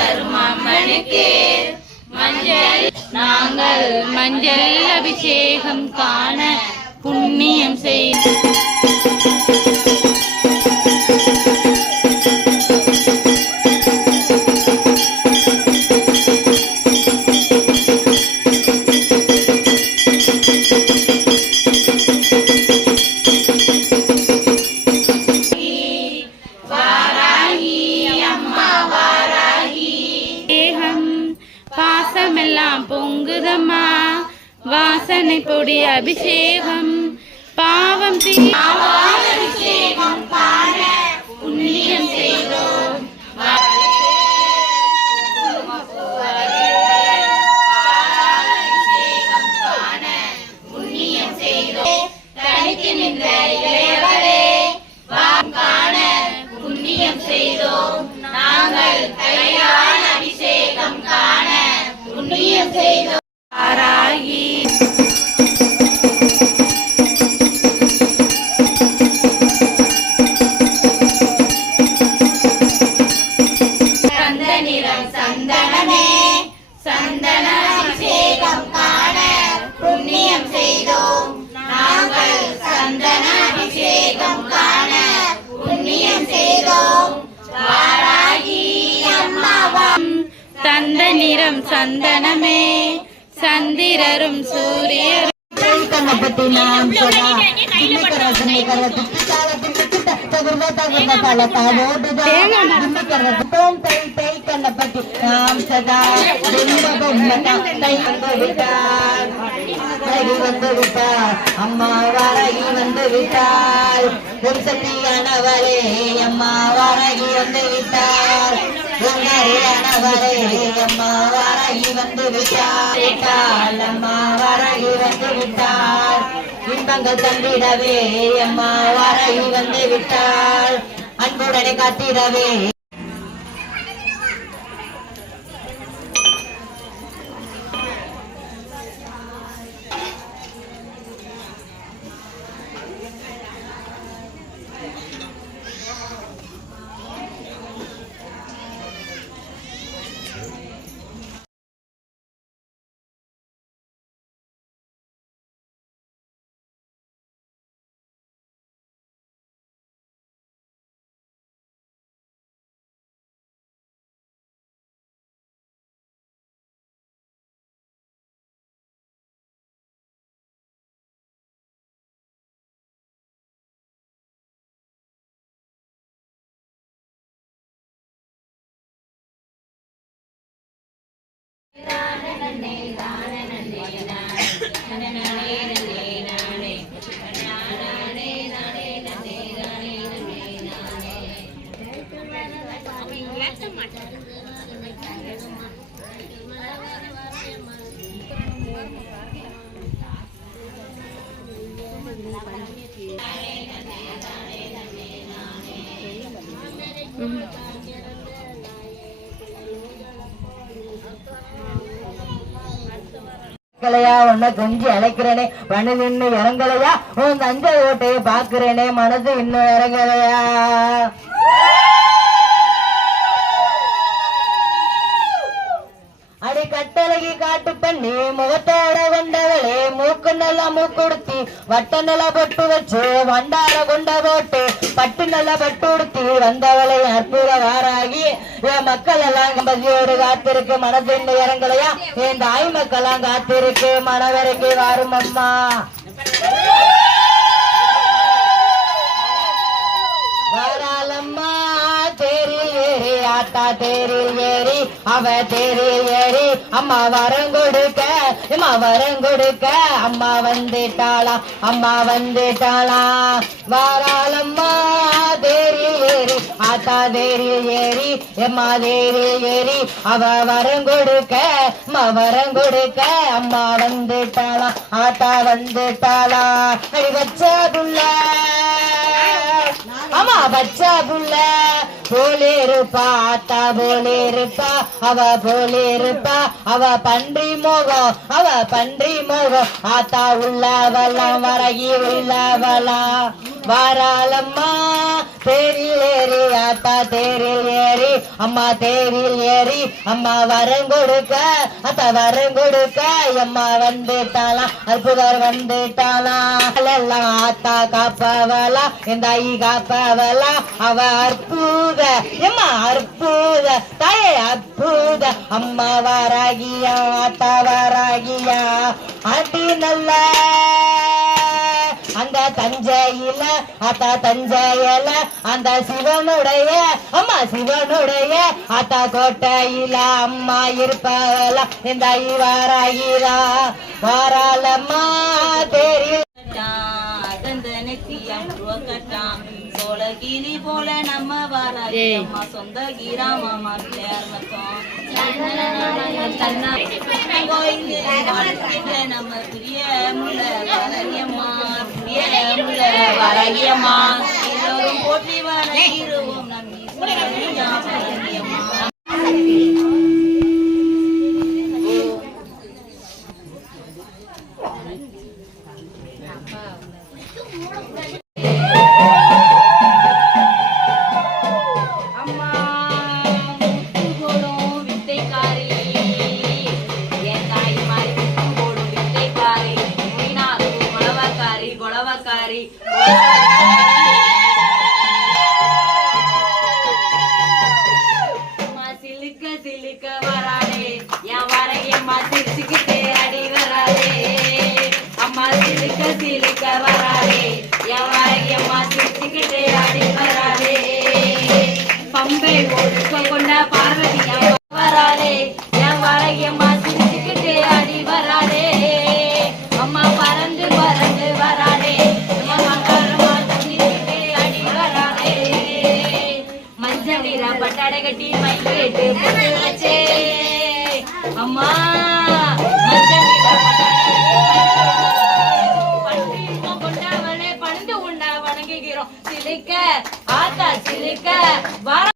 தரும் அம்மனுக்கு மஞ்சள் நாங்கள் மஞ்சள் அபிஷேகம் காண புண்ணியம் செய்து பாசமெல்லாம் பொங்குதம்மா வாசனை பொடி அபிஷேகம் பாவம் அபிஷேகம் காண புண்ணியம் செய்தோம் தனித்து நின்ற இளையவரே காண புண்ணியம் செய்தோம் நாங்கள் கல்யாண அபிஷேகம் காண புண்ணியம் செய்தோம் ஆராயி சந்தனிரம் சந்தனமே சந்தன அபிஷேகம் காண புண்ணியம் செய்தோம் நாங்கள் சந்தன அபிஷேகம் காண புண்ணியம் செய்தோம் வாராகி அம்மாவாம் சந்த நிறம் சந்தனமே சந்திரரும் சூரியரும் அம்மா வாராகி வந்து விட்டாள் சக்தியானவளே அம்மா வாராகி வந்து விட்டாள் அம்மா வாராகி வந்து விட்டாள் அம்மா வாராகி வந்து விட்டாள் இன்பங்கள் தந்திடவே அம்மா வாராகி வந்து விட்டாள் அன்புடனே காத்திடவே உன்னை கொஞ்சி அழைக்கிறேனே மனது இன்னும் இறங்கலையா உன் தஞ்சை ஓட்டையை பாக்குறேனே மனது இன்னும் இறங்கலையா அடி கட்டழகி காட்டு பண்ணி முகத்தோட வந்தவளே மூக்கு நல்லா மூக்குடுத்தி வட்ட நல்லா பொட்டு வச்சு வண்டார கொண்ட போட்டு பட்டு நல்லா பட்டு உடுத்தி வந்தவளை அற்புத வாராகி என் மக்கள் எல்லாம் பசியோடு காத்திருக்கு மனது இன்னும் இறங்கலையா என் தாய் மக்கள் எல்லாம் காத்திருக்கு மனவரைக்கு வரும் அம்மா வாராளம்மா தேரில் ஏறி ஆத்தா தேரில் ஏறி அவ தேரில் ஏறி அம்மா வரம் கொடுக்க அம்மா வந்துட்டாளா வாராளம்மா தேரில் ஏறி ஆத்தா தேரில் ஏறி அம்மா தேரில் ஏறி அவ வரம் கொடுக்க அம்மா வந்துட்டாளா ஆத்தா வந்துட்டாளா அடி வச்ச புள்ள அம்மா பச்சை புள்ள போலே இருப்பா ஆத்தா போலே இருப்பா அவ போலே இருப்பா அவ பன்றி மோகம் அவ பன்றி மோகம் ஆத்தா உள்ளவலாம் வரகி உள்ளவலாம் வாராளம்மா தேரில் ஏறி ஆத்தா தேரில் ஏறி அம்மா தேரில் ஏறி அம்மா வரம் கொடுக்க அத்தா வரம் கொடுக்க அம்மா வந்துட்டாலாம் அற்புதர் வந்துட்டாலாம் எல்லாம் ஆத்தா காப்பவளா இந்த ஐ காப்பவளா அவ அற்புத எம்மா அற்புத தாயே அற்புத அம்மா வாராகியா ஆத்தா வாராகியா அடி நல்ல அந்த தஞ்சையில ஆத்தா தஞ்சையில அந்த சிவனுடைய அம்மா சிவனுடைய ஆத்தா கோட்டையில அம்மா இருப்பவளா இந்த வாராகிரா வாராளம்மா தேரி சோழகிரி போல நம்ம வாராகி அம்மா சொந்த கிராமமா நம்ம பிரிய முள்ள வாராகியம்மா எல்லோரும் போற்றி வாராகிருவோம் நம்ம சிலுக்க வராடே என் வரையம்மா சிரிச்சுக்கிட்டே அடி வராடே அம்மா சிலுக்க வராடே என் வரையம்மா சிரிச்சுக்கிட்டே அடி வராடே பம்பை ஒடுக்க கொண்ட பார்வதி வராடே என் வரையம்மா சிரிச்சுக்கிட்டே அடி வராடே அம்மா பறந்து பறந்து வராடே பட்டாடை கட்டி மையேட்டு வச்சே அம்மா கொண்டாவளே பணிந்து உண்ணா வணங்குகிறோம் சிலிக்க ஆத்தா சிலிக்க வர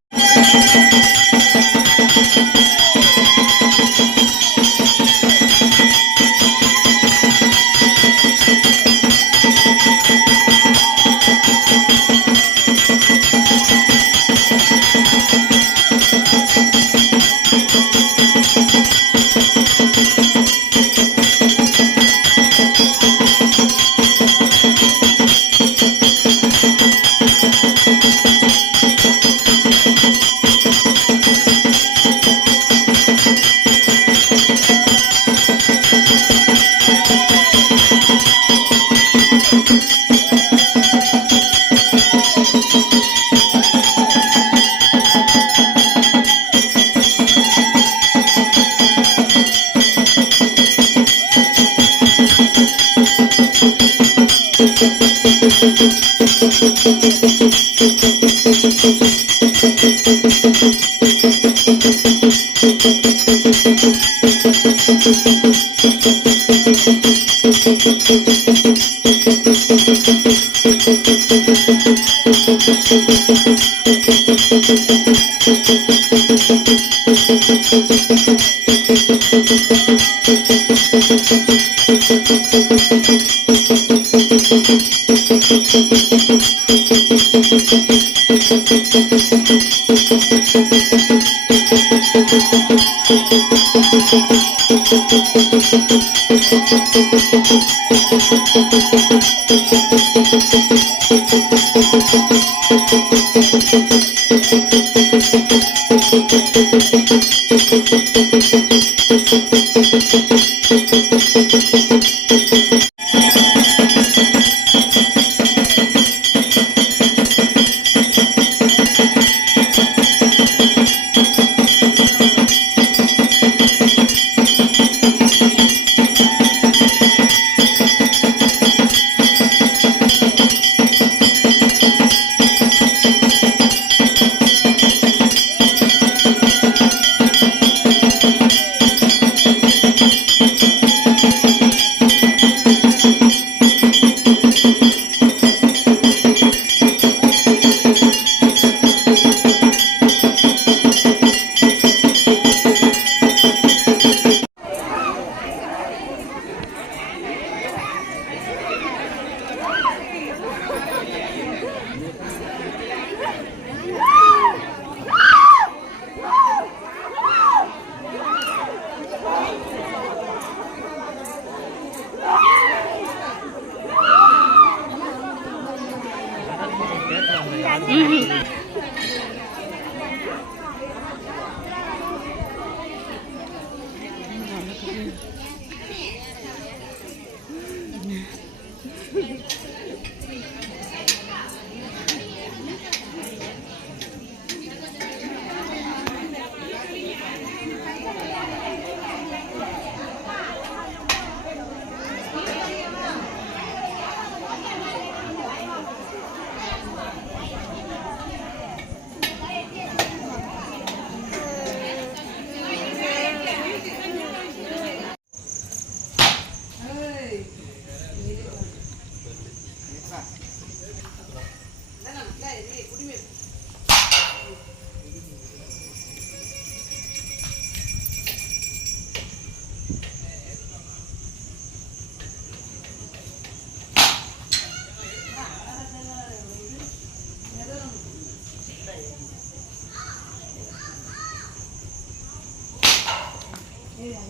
ஐயோ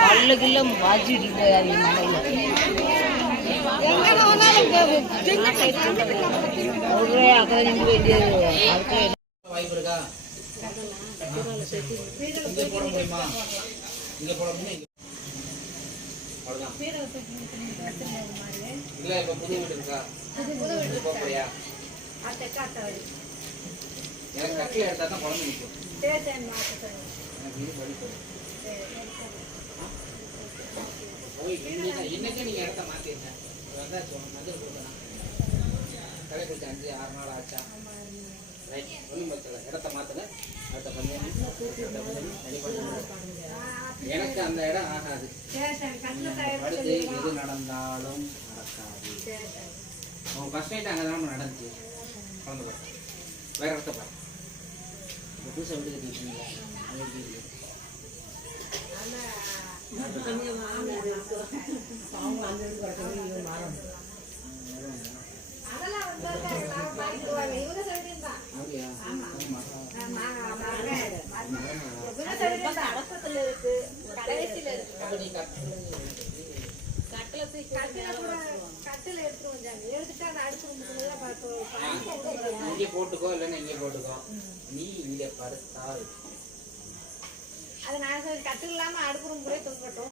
பல்லுக்குள்ள வாச்சிட்டு இருக்காரு ஒரே அக்கறை நின்று போயிட்டு வாய்ப்பு இருக்கா? இங்க போட முடியுமா? இங்க போட முடியுமா? அவ்வளவுதான். இல்ல இப்ப புது வீடு இருக்கா? புது போறியா? எனக்கு கட்டில எடுத்தா தான் குழம்பு நிற்கும். எனக்கு இது படிப்பு இன்னைக்கே நீங்க இடத்த மாத்திருங்க. வந்தாச்சு மஞ்சள் கொடுக்கலாம். கடை கொடுத்து 5-6 நாள் ஆச்சா? ரைட், ஒன்றும் பிரச்சனை. இடத்த மாத்துங்க. அடுத்த பஞ்சம் எனக்கு அந்த இடம் ஆகாது. அடுத்து எது நடந்தாலும் நடக்காது. அவங்க ஃபர்ஸ்ட் நைட் அங்கே தான் நடந்துச்சு. குழந்தை பாரு, வேற இடத்த பாரு. இப்போ புதுசாக வீடு கட்டிருக்கீங்க. இங்கே போட்டுக்கோ, இல்லைன்னா இங்கே போட்டுக்கோ. நீ இங்கே படுத்தா அது நான் கட்டு இல்லாம அடுப்பு ரூம் கூட தொங்கட்டும்.